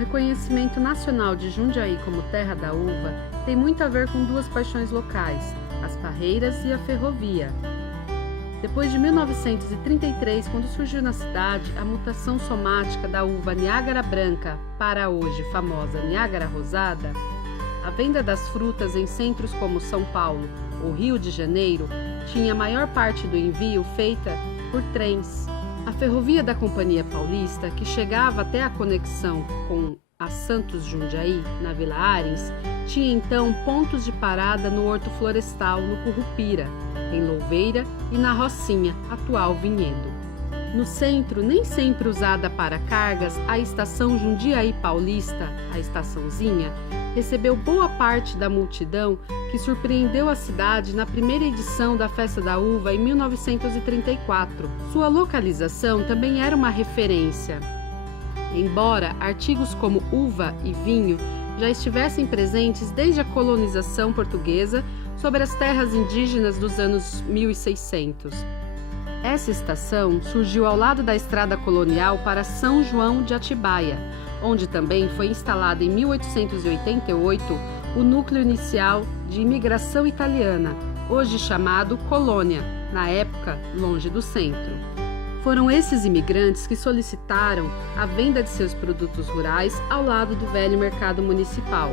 reconhecimento nacional de Jundiaí como terra da uva tem muito a ver com duas paixões locais, as parreiras e a ferrovia. Depois de 1933, quando surgiu na cidade a mutação somática da uva Niágara Branca para a hoje famosa Niágara Rosada, a venda das frutas em centros como São Paulo ou Rio de Janeiro tinha a maior parte do envio feita por trens. A ferrovia da Companhia Paulista, que chegava até a conexão com a Santos Jundiaí, na Vila Arens, tinha então pontos de parada no Horto Florestal, no Currupira, em Louveira e na Rocinha, atual Vinhedo. No centro, nem sempre usada para cargas, a estação Jundiaí Paulista, a estaçãozinha, recebeu boa parte da multidão que surpreendeu a cidade na primeira edição da Festa da Uva em 1934. Sua localização também era uma referência. Embora artigos como uva e vinho já estivessem presentes desde a colonização portuguesa sobre as terras indígenas dos anos 1600. Essa estação surgiu ao lado da estrada colonial para São João de Atibaia, onde também foi instalado em 1888 o núcleo inicial de imigração italiana, hoje chamado Colônia, na época longe do centro. Foram esses imigrantes que solicitaram a venda de seus produtos rurais ao lado do velho mercado municipal,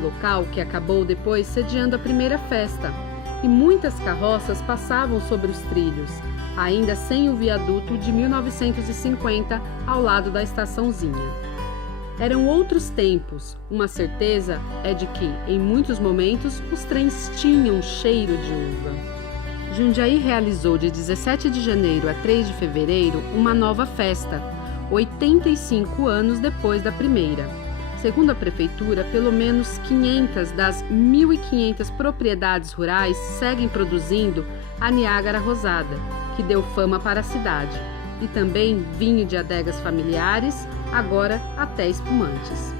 local que acabou depois sediando a primeira festa, e muitas carroças passavam sobre os trilhos, ainda sem o viaduto de 1950 ao lado da estaçãozinha. Eram outros tempos, uma certeza é de que, em muitos momentos, os trens tinham cheiro de uva. Jundiaí realizou de 17 de janeiro a 3 de fevereiro uma nova festa, 85 anos depois da primeira. Segundo a prefeitura, pelo menos 500 das 1.500 propriedades rurais seguem produzindo a Niágara Rosada, que deu fama para a cidade, e também vinho de adegas familiares, agora até espumantes.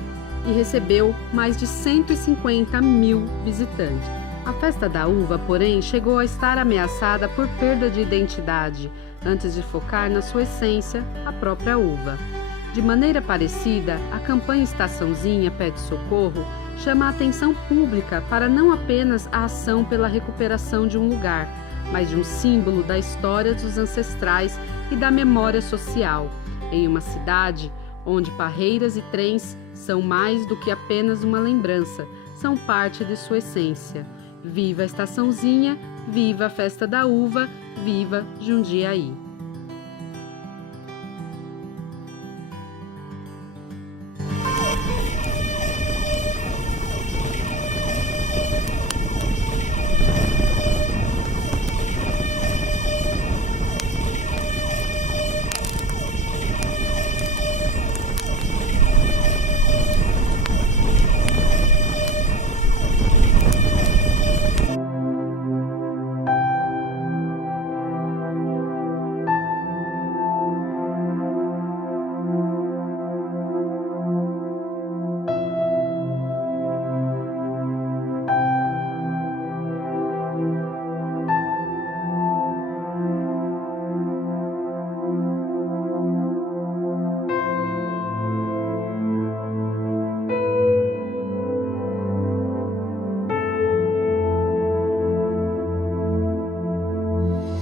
E recebeu mais de 150 mil visitantes. A Festa da Uva, porém, chegou a estar ameaçada por perda de identidade, antes de focar na sua essência, a própria uva. De maneira parecida, a campanha Estaçãozinha Pede Socorro chama a atenção pública para não apenas a ação pela recuperação de um lugar, mas de um símbolo da história dos ancestrais e da memória social, em uma cidade onde parreiras e trens são mais do que apenas uma lembrança, são parte de sua essência. Viva a Estaçãozinha, viva a Festa da Uva, viva Jundiaí!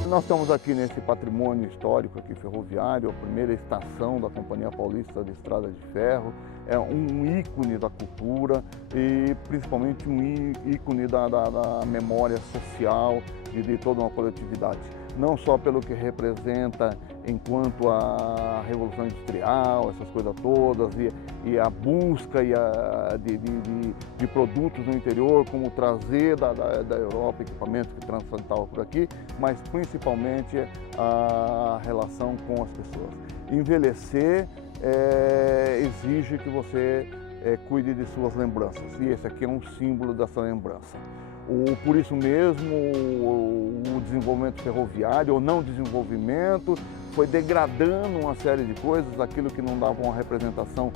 Nós estamos aqui nesse patrimônio histórico aqui ferroviário, a primeira estação da Companhia Paulista de Estrada de Ferro, é um ícone da cultura e principalmente um ícone da memória social e de toda uma coletividade. Não só pelo que representa enquanto a Revolução Industrial, essas coisas todas, e a busca de produtos no interior, como trazer da Europa equipamentos que transitavam por aqui, mas principalmente a relação com as pessoas. Envelhecer exige que você cuide de suas lembranças, e esse aqui é um símbolo dessa lembrança. Por isso mesmo, o desenvolvimento ferroviário, ou não desenvolvimento, foi degradando uma série de coisas, aquilo que não dava uma representação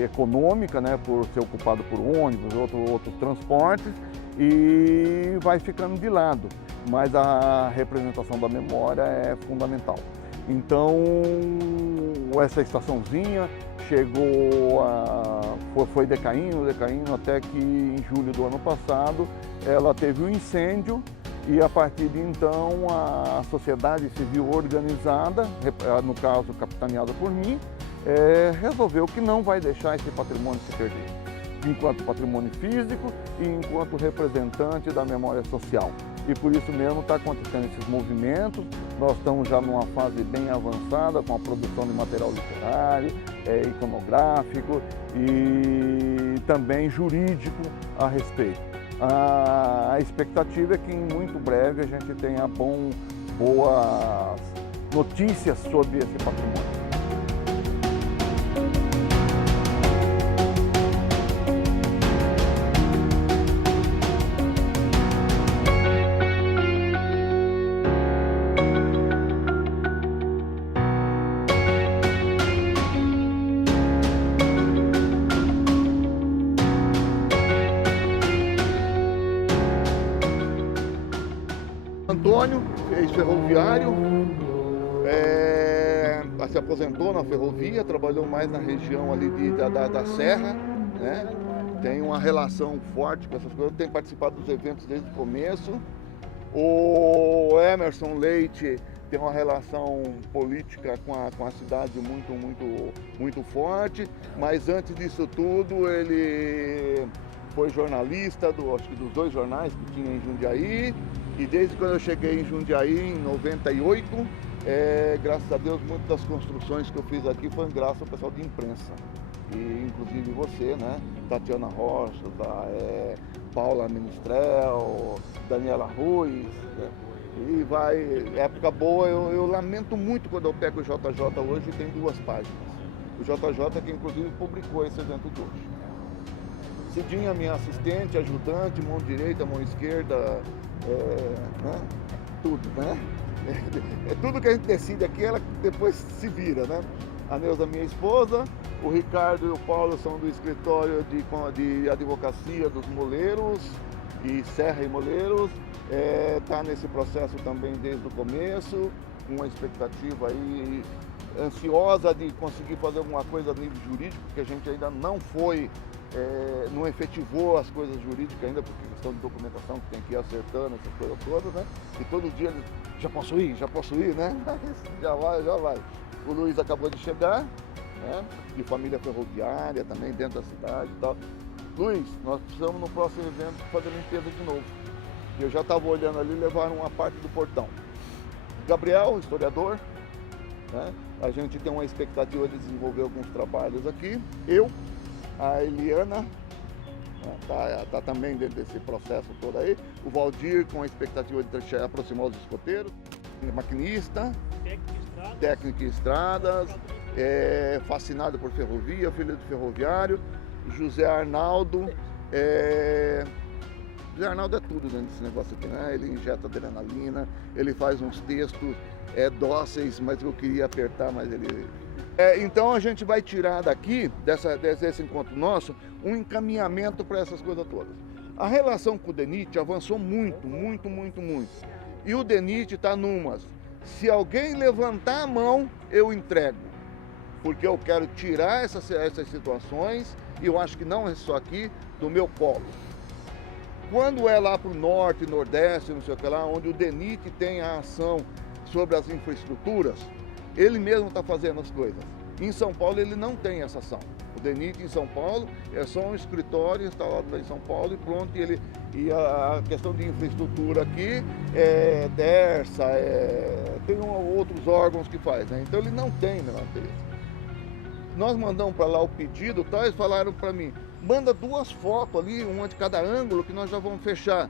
econômica, né, por ser ocupado por ônibus, outros transportes, e vai ficando de lado. Mas a representação da memória é fundamental. Então, essa estaçãozinha, foi decaindo, até que em julho do ano passado ela teve um incêndio e a partir de então a sociedade civil organizada, no caso capitaneada por mim, resolveu que não vai deixar esse patrimônio se perder, enquanto patrimônio físico e enquanto representante da memória social. E por isso mesmo está acontecendo esses movimentos. Nós estamos já numa fase bem avançada com a produção de material literário, iconográfico e também jurídico a respeito. A expectativa é que em muito breve a gente tenha boas notícias sobre esse patrimônio. Antônio, ex-ferroviário, se aposentou na ferrovia, trabalhou mais na região ali da Serra, né? Tem uma relação forte com essas coisas, tem participado dos eventos desde o começo. O Emerson Leite tem uma relação política com a cidade muito forte, mas antes disso tudo ele foi jornalista acho que dos 2 jornais que tinha em Jundiaí. E desde quando eu cheguei em Jundiaí, em 98, graças a Deus, muitas das construções que eu fiz aqui foram graças ao pessoal de imprensa. E inclusive você, né? Tatiana Rocha, Paula Menestrel, Daniela Ruiz. Né? E vai, época boa, eu lamento muito quando eu pego o JJ hoje e tem 2 páginas. O JJ que inclusive publicou esse evento de hoje. Cidinha, minha assistente, ajudante, mão direita, mão esquerda, né? Tudo, né? Tudo que a gente decide aqui, ela depois se vira, né? A Neuza, minha esposa, o Ricardo e o Paulo são do escritório de advocacia dos moleiros, e Serra e Moleiros, tá nesse processo também desde o começo, uma expectativa aí ansiosa de conseguir fazer alguma coisa a nível jurídico, porque a gente ainda não foi, não efetivou as coisas jurídicas ainda, porque questão de documentação que tem que ir acertando, essas coisas todas, né? E todo dia eles, já posso ir, né? Já vai. O Luiz acabou de chegar, né? De família ferroviária também, dentro da cidade e tal. Luiz, nós precisamos no próximo evento fazer limpeza de novo. Eu já estava olhando ali, levaram uma parte do portão. Gabriel, historiador, né? A gente tem uma expectativa de desenvolver alguns trabalhos aqui. Eu, a Eliana, tá também dentro desse processo todo aí. O Valdir com a expectativa de aproximar os escoteiros. Maquinista, técnico em estradas, fascinado por ferrovia, filho de ferroviário. José Arnaldo. José Arnaldo é tudo dentro desse negócio aqui, né? Ele injeta adrenalina, ele faz uns textos dóceis, mas eu queria apertar, mas ele... então a gente vai tirar daqui, desse encontro nosso, um encaminhamento para essas coisas todas. A relação com o DENIT avançou muito. E o DENIT está numas. Se alguém levantar a mão, eu entrego. Porque eu quero tirar essas situações, e eu acho que não é só aqui, do meu colo. Quando é lá para o norte, nordeste, não sei o que lá, onde o DENIT tem a ação sobre as infraestruturas, ele mesmo está fazendo as coisas. Em São Paulo ele não tem essa ação. O DENIT em São Paulo é só um escritório instalado lá em São Paulo e pronto. E a questão de infraestrutura aqui é DERSA, tem outros órgãos que faz, né? Então ele não tem isso. Nós mandamos para lá o pedido, tá? Eles falaram para mim, manda 2 fotos ali, uma de cada ângulo, que nós já vamos fechar.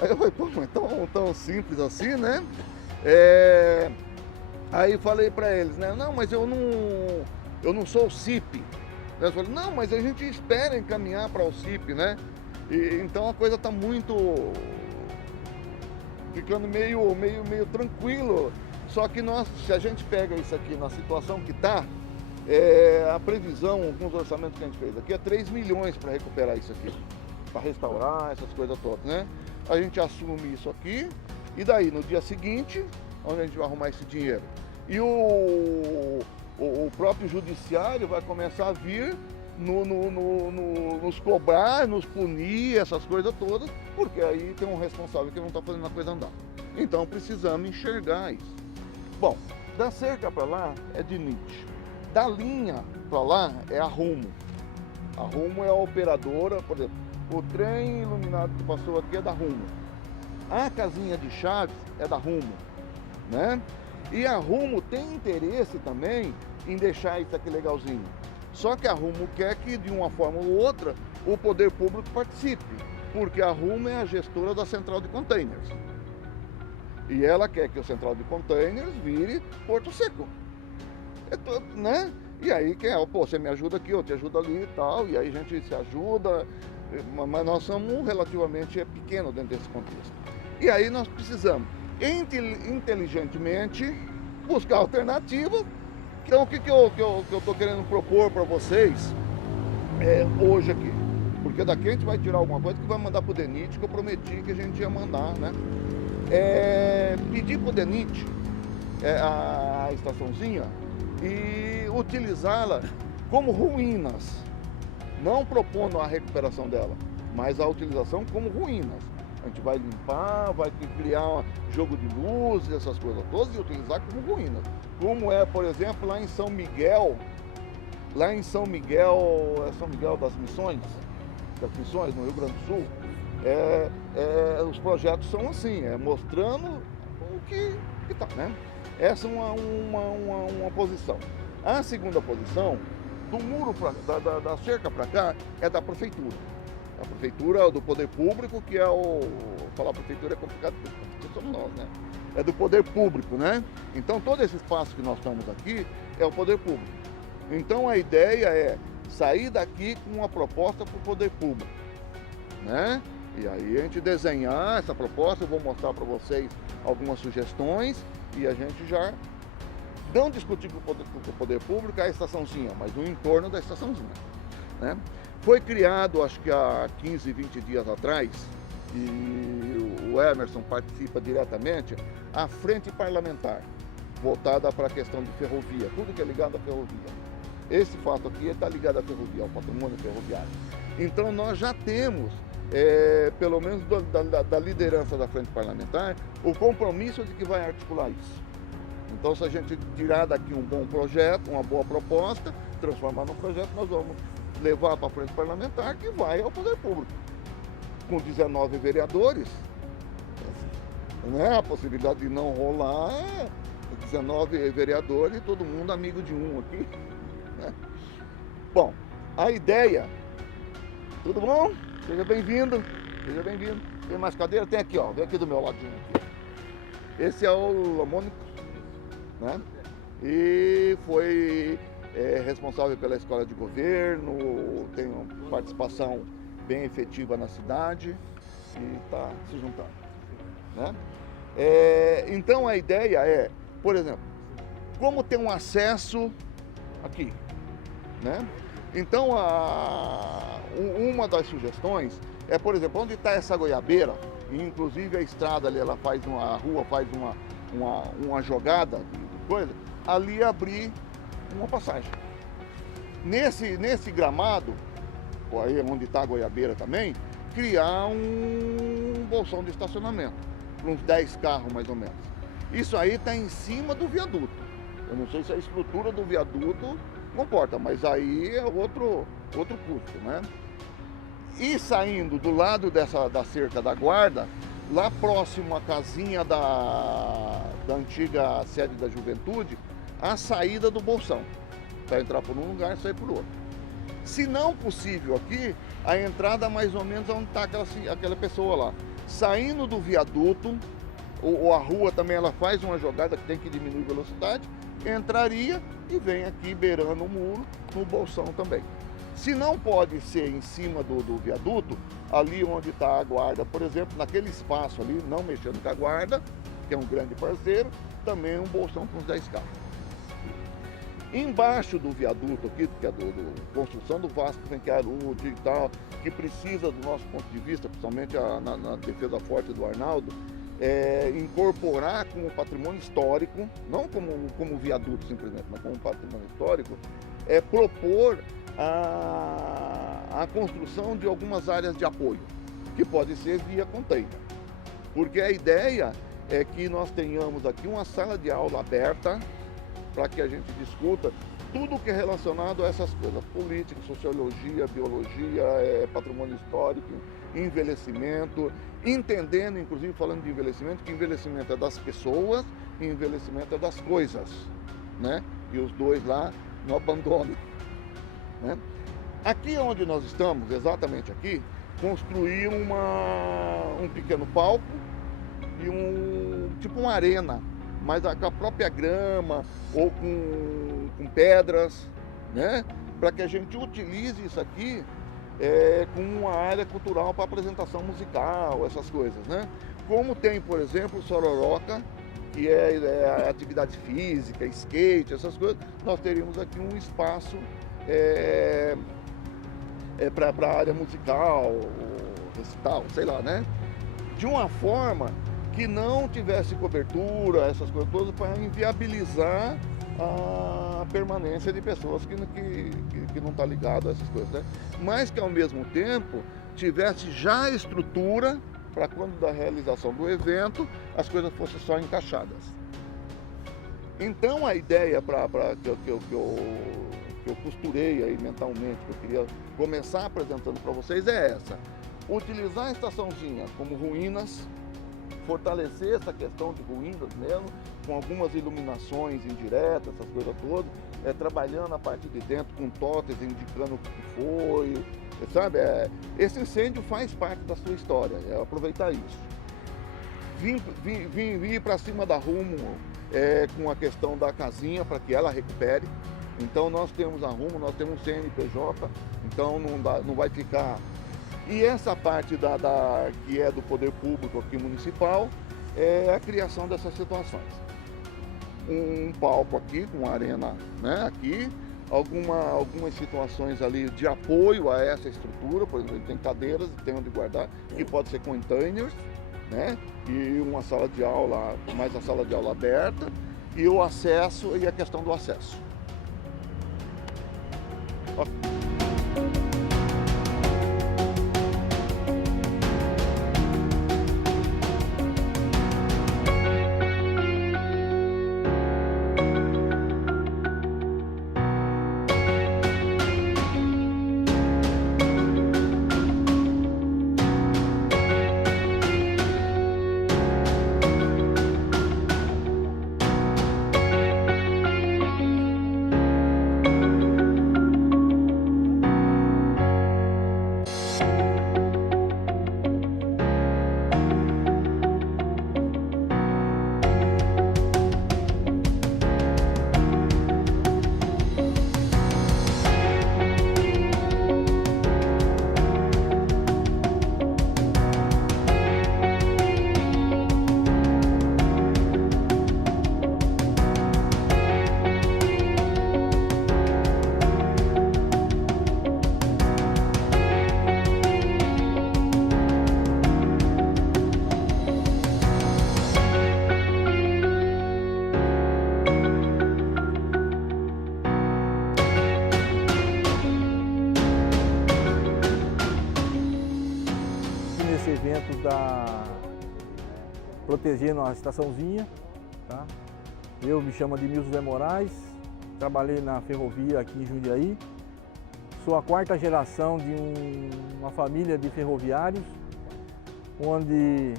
Aí eu falei, pô, mas tão simples assim, né? Aí falei para eles, né? Não, mas eu não sou o CIP. Eles falaram, não, mas a gente espera encaminhar para o CIP, né? Então a coisa está ficando meio tranquilo. Só que se a gente pega isso aqui na situação que está, a previsão, alguns orçamentos que a gente fez aqui, é 3 milhões para recuperar isso aqui, para restaurar essas coisas todas, né? A gente assume isso aqui e daí no dia seguinte, onde a gente vai arrumar esse dinheiro? E o próprio judiciário vai começar a vir nos cobrar, nos punir, essas coisas todas, porque aí tem um responsável que não está fazendo a coisa andar. Então precisamos enxergar isso. Bom, da cerca para lá é DINIT. Da linha para lá é a Rumo. A Rumo é a operadora, por exemplo, o trem iluminado que passou aqui é da Rumo. A casinha de chaves é da Rumo, né? E a Rumo tem interesse também em deixar isso aqui legalzinho. Só que a Rumo quer que, de uma forma ou outra, o poder público participe, porque a Rumo é a gestora da central de containers. E ela quer que a central de containers vire Porto Seco. Né? E aí, pô, você me ajuda aqui, eu te ajudo ali e tal, e aí a gente se ajuda, mas nós somos relativamente pequenos dentro desse contexto. E aí nós precisamos, inteligentemente, buscar alternativas. Então, o que eu estou querendo propor para vocês hoje aqui? Porque daqui a gente vai tirar alguma coisa que vai mandar para o DENIT, que eu prometi que a gente ia mandar, né? Pedir para o DENIT a estaçãozinha e utilizá-la como ruínas, não propondo a recuperação dela, mas a utilização como ruínas. A gente vai limpar, vai criar um jogo de luzes, essas coisas todas, e utilizar como ruínas. Como é, por exemplo, lá em São Miguel, São Miguel das Missões, no Rio Grande do Sul, os projetos são assim, mostrando o que está, né? Essa é uma posição. A segunda posição, do muro, da cerca para cá, é da prefeitura. A prefeitura do poder público, que é falar prefeitura é complicado, porque somos nós, né? É do poder público, né? Então todo esse espaço que nós estamos aqui é o poder público. Então a ideia é sair daqui com uma proposta para o poder público, né? E aí a gente desenhar essa proposta, eu vou mostrar para vocês algumas sugestões e a gente já não discutir com o poder público a estaçãozinha, mas o entorno da estaçãozinha, né? Foi criado, acho que há 15, 20 dias atrás, e o Emerson participa diretamente, a frente parlamentar, voltada para a questão de ferrovia, tudo que é ligado à ferrovia. Esse fato aqui está ligado à ferrovia, ao patrimônio ferroviário. Então nós já temos, pelo menos da liderança da frente parlamentar, o compromisso de que vai articular isso. Então se a gente tirar daqui um bom projeto, uma boa proposta, transformar num projeto, nós vamos levar para a frente parlamentar, que vai ao poder público. Com 19 vereadores, né? A possibilidade de não rolar 19 vereadores e todo mundo amigo de um aqui, né? Bom, a ideia, tudo bom? Seja bem-vindo, seja bem-vindo. Tem mais cadeira? Tem aqui, ó, vem aqui do meu ladinho aqui. Esse é o Lamônico, né? E foi responsável pela escola de governo, tem uma participação bem efetiva na cidade e está se juntando, né? Então a ideia é, por exemplo, como ter um acesso aqui, né? Então uma das sugestões é, por exemplo, onde está essa goiabeira, e inclusive a estrada ali, a rua faz uma jogada de coisa, ali abrir uma passagem. Nesse gramado, aí onde está a goiabeira também, criar um bolsão de estacionamento, para uns 10 carros mais ou menos. Isso aí está em cima do viaduto. Eu não sei se a estrutura do viaduto comporta, mas aí é outro custo, né? E saindo do lado da cerca da guarda, lá próximo à casinha da antiga sede da juventude, a saída do bolsão, para entrar por um lugar e sair por outro. Se não possível aqui, a entrada mais ou menos onde está aquela pessoa lá. Saindo do viaduto, ou a rua também ela faz uma jogada que tem que diminuir a velocidade, entraria e vem aqui beirando o muro, no bolsão também. Se não pode ser em cima do viaduto, ali onde está a guarda, por exemplo, naquele espaço ali, não mexendo com a guarda, que é um grande parceiro, também um bolsão com uns 10 carros. Embaixo do viaduto aqui, que é da construção do Vasco Venquiarude e tal, que precisa, do nosso ponto de vista, principalmente na defesa forte do Arnaldo, incorporar como patrimônio histórico, não como viaduto simplesmente, mas como patrimônio histórico, propor a construção de algumas áreas de apoio, que pode ser via container. Porque a ideia é que nós tenhamos aqui uma sala de aula aberta para que a gente discuta tudo que é relacionado a essas coisas, política, sociologia, biologia, patrimônio histórico, envelhecimento, entendendo, inclusive falando de envelhecimento, que envelhecimento é das pessoas e envelhecimento é das coisas, né? E os dois lá não abandonam, né? Aqui onde nós estamos, exatamente aqui, construir um pequeno palco e tipo uma arena, mas com a própria grama ou com pedras, né? Para que a gente utilize isso aqui como uma área cultural para apresentação musical, essas coisas, né? Como tem, por exemplo, o Sororoca, que é atividade física, skate, essas coisas, nós teríamos aqui um espaço para a área musical, recital, sei lá, né? De uma forma que não tivesse cobertura, essas coisas todas, para inviabilizar a permanência de pessoas que não estão ligadas a essas coisas, né? Mas que ao mesmo tempo tivesse já a estrutura para quando da realização do evento as coisas fossem só encaixadas. Então a ideia que eu costurei aí mentalmente, que eu queria começar apresentando para vocês é essa: utilizar a estaçãozinha como ruínas, fortalecer essa questão de ruínas mesmo, com algumas iluminações indiretas, essas coisas todas, trabalhando a partir de dentro com totens indicando o que foi, sabe? Esse incêndio faz parte da sua história, aproveitar isso. Vim para cima da Rumo com a questão da casinha para que ela recupere. Então nós temos a Rumo, nós temos um CNPJ, então não vai ficar. E essa parte que é do poder público aqui municipal é a criação dessas situações. Um palco aqui, com arena, né, aqui, algumas situações ali de apoio a essa estrutura, por exemplo, tem cadeiras, tem onde guardar, que pode ser containers, né, e uma sala de aula, mais a sala de aula aberta, e o acesso e a questão do acesso. Nesse evento protegendo a estaçãozinha, tá? Eu me chamo Admilson Zé Moraes, trabalhei na ferrovia aqui em Jundiaí, sou a quarta geração de uma família de ferroviários, onde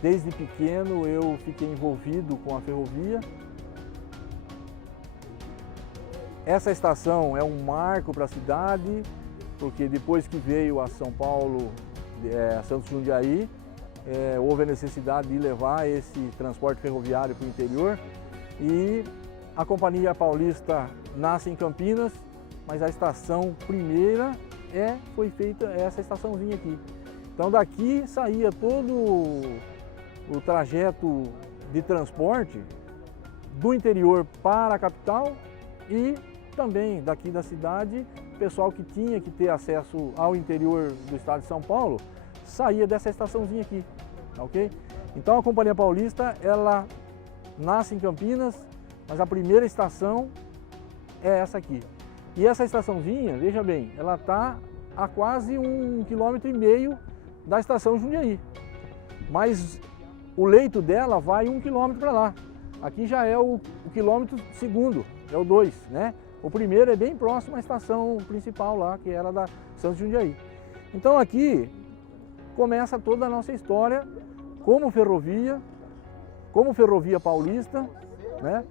desde pequeno eu fiquei envolvido com a ferrovia. Essa estação é um marco para a cidade, porque depois que veio a São Paulo, Santos Jundiaí, houve a necessidade de levar esse transporte ferroviário para o interior, e a Companhia Paulista nasce em Campinas, mas a estação primeira foi feita essa estaçãozinha aqui. Então daqui saía todo o trajeto de transporte do interior para a capital e também daqui da cidade, o pessoal que tinha que ter acesso ao interior do estado de São Paulo saía dessa estaçãozinha aqui, ok? Então a Companhia Paulista, ela nasce em Campinas, mas a primeira estação é essa aqui. E essa estaçãozinha, veja bem, ela está a quase 1,5 km da estação Jundiaí. Mas o leito dela vai 1 km para lá. Aqui já é o quilômetro segundo, é o 2, né? O primeiro é bem próximo à estação principal lá, que era da Santos Jundiaí. Então aqui começa toda a nossa história como ferrovia paulista, né?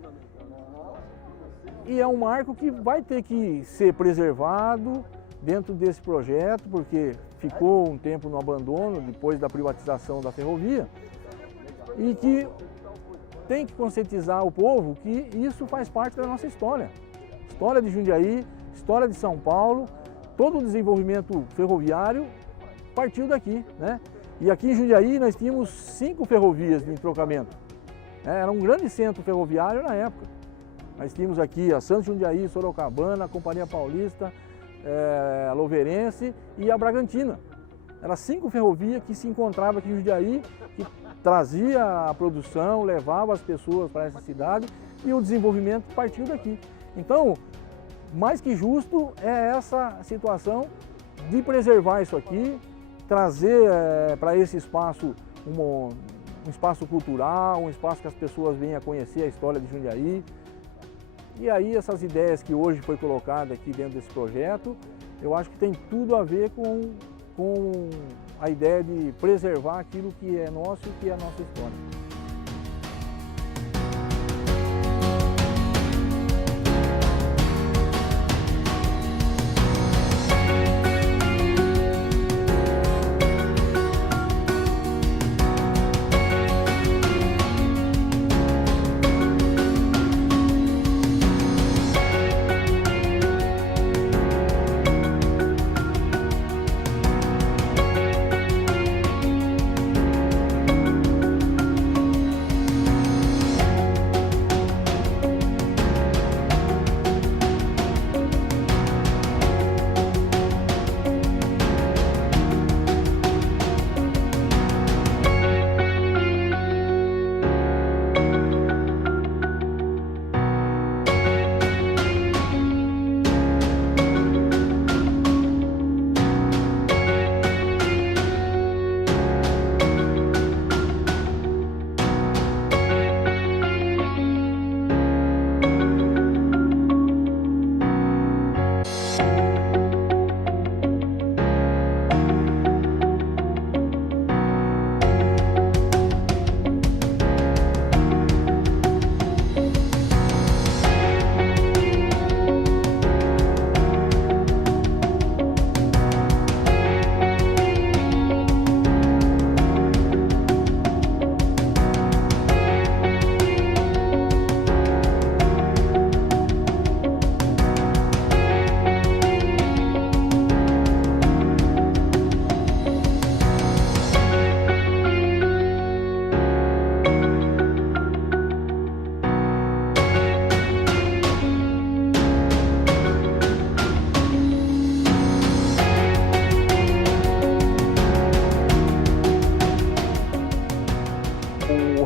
E é um marco que vai ter que ser preservado dentro desse projeto, porque ficou um tempo no abandono depois da privatização da ferrovia, e que tem que conscientizar o povo que isso faz parte da nossa história. História de Jundiaí, história de São Paulo, todo o desenvolvimento ferroviário partiu daqui, né? E aqui em Jundiaí nós tínhamos 5 ferrovias de entrocamento. Era um grande centro ferroviário na época. Nós tínhamos aqui a Santos Jundiaí, Sorocabana, a Companhia Paulista, a Louverense e a Bragantina. Eram 5 ferrovias que se encontravam aqui em Jundiaí, que trazia a produção, levava as pessoas para essa cidade e o desenvolvimento partiu daqui. Então, mais que justo é essa situação de preservar isso aqui, trazer para esse espaço um espaço cultural, um espaço que as pessoas venham a conhecer a história de Jundiaí. E aí essas ideias que hoje foi colocada aqui dentro desse projeto, eu acho que tem tudo a ver com a ideia de preservar aquilo que é nosso e que é a nossa história.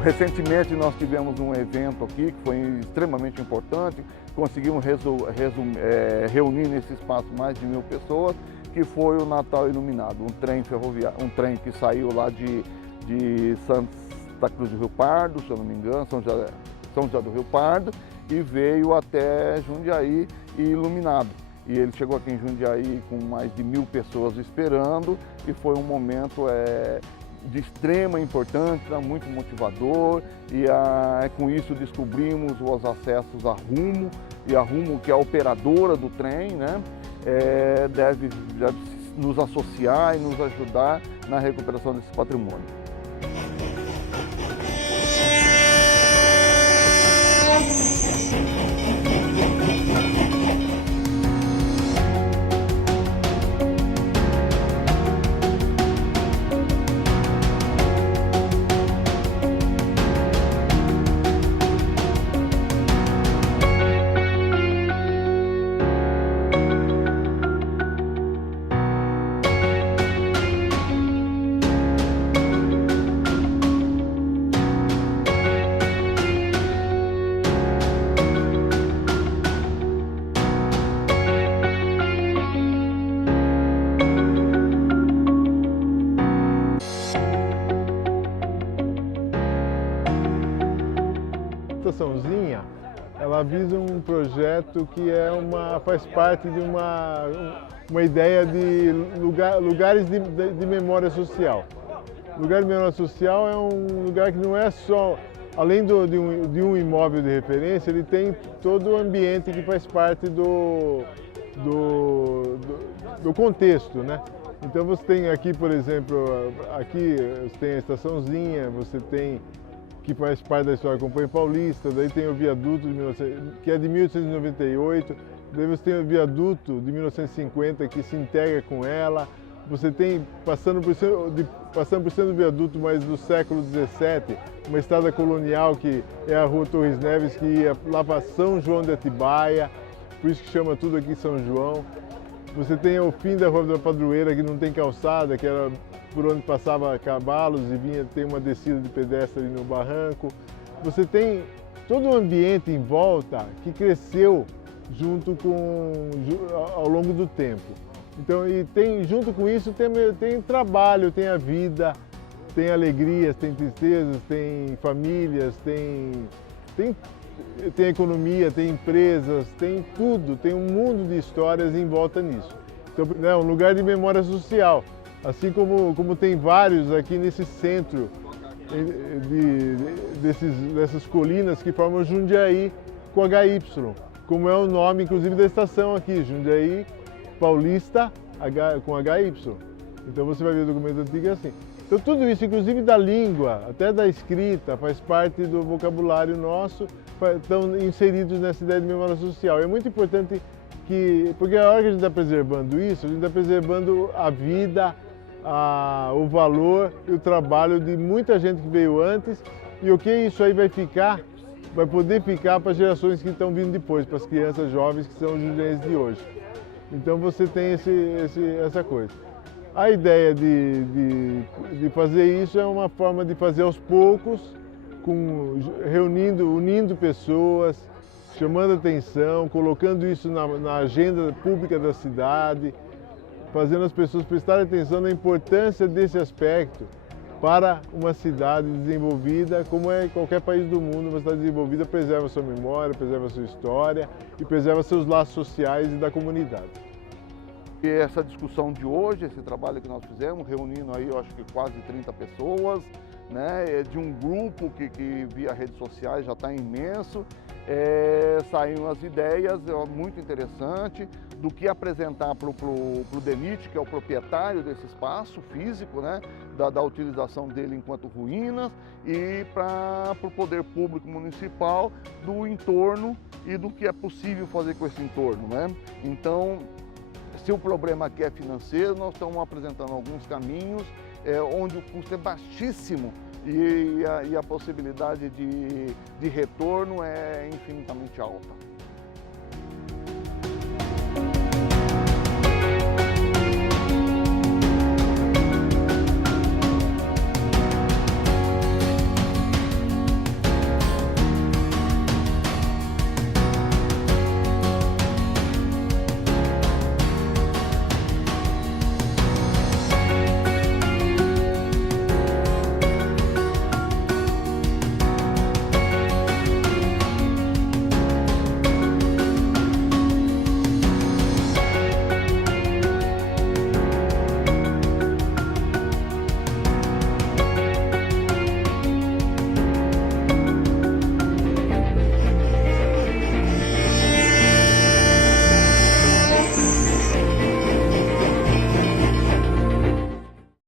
Recentemente nós tivemos um evento aqui que foi extremamente importante, conseguimos reunir nesse espaço mais de 1000 pessoas, que foi o Natal Iluminado, um trem ferroviário, um trem que saiu lá de Santa Cruz do Rio Pardo, se eu não me engano, São José do Rio Pardo, e veio até Jundiaí iluminado. E ele chegou aqui em Jundiaí com mais de 1000 pessoas esperando, e foi um momento de extrema importância, muito motivador, e com isso descobrimos os acessos à Rumo, e a Rumo, que é a operadora do trem, né, deve nos associar e nos ajudar na recuperação desse patrimônio. avisa um projeto que faz parte de uma ideia de lugares de memória social. O lugar de memória social é um lugar que não é só, além de um imóvel de referência, ele tem todo o ambiente que faz parte do contexto, né? Então você tem aqui, por exemplo, aqui você tem a estaçãozinha, você tem que faz parte da história da Companhia Paulista, daí tem o viaduto que é de 1898, daí você tem o viaduto de 1950 que se integra com ela, você tem, passando por cima do viaduto, mas do século XVII, uma estrada colonial que é a Rua Torres Neves, que ia lá para São João de Atibaia, por isso que chama tudo aqui São João. Você tem o fim da Rua da Padroeira, que não tem calçada, que era por onde passava cavalos e tem uma descida de pedestre ali no barranco. Você tem todo o ambiente em volta que cresceu ao longo do tempo. Então, junto com isso tem trabalho, tem a vida, tem alegrias, tem tristezas, tem famílias, tem economia, tem empresas, tem tudo, tem um mundo de histórias em volta nisso. Então, é um lugar de memória social, assim como tem vários aqui nesse centro dessas colinas que formam Jundiaí com HY, como é o nome, inclusive, da estação aqui, Jundiaí Paulista com HY. Então você vai ver o documento antigo assim. Então tudo isso, inclusive da língua, até da escrita, faz parte do vocabulário nosso, estão inseridos nessa ideia de memória social. É muito importante porque a hora que a gente está preservando isso, a gente está preservando a vida, o valor e o trabalho de muita gente que veio antes, e o que isso aí vai poder ficar para as gerações que estão vindo depois, para as crianças jovens que são os jundiaenses de hoje. Então você tem essa coisa. A ideia de fazer isso é uma forma de fazer aos poucos, unindo pessoas, chamando atenção, colocando isso na agenda pública da cidade, fazendo as pessoas prestarem atenção na importância desse aspecto para uma cidade desenvolvida, como é qualquer país do mundo. Uma cidade desenvolvida preserva a sua memória, preserva a sua história e preserva seus laços sociais e da comunidade. E essa discussão de hoje, esse trabalho que nós fizemos, reunindo aí, eu acho que quase 30 pessoas, né, de um grupo que via redes sociais já está imenso, saíram as ideias, muito interessante, do que apresentar para o DENIT, que é o proprietário desse espaço físico, né, da utilização dele enquanto ruínas, e para o poder público municipal do entorno e do que é possível fazer com esse entorno, né? Então, se o problema aqui é financeiro, nós estamos apresentando alguns caminhos onde o custo é baixíssimo e a possibilidade de retorno é infinitamente alta.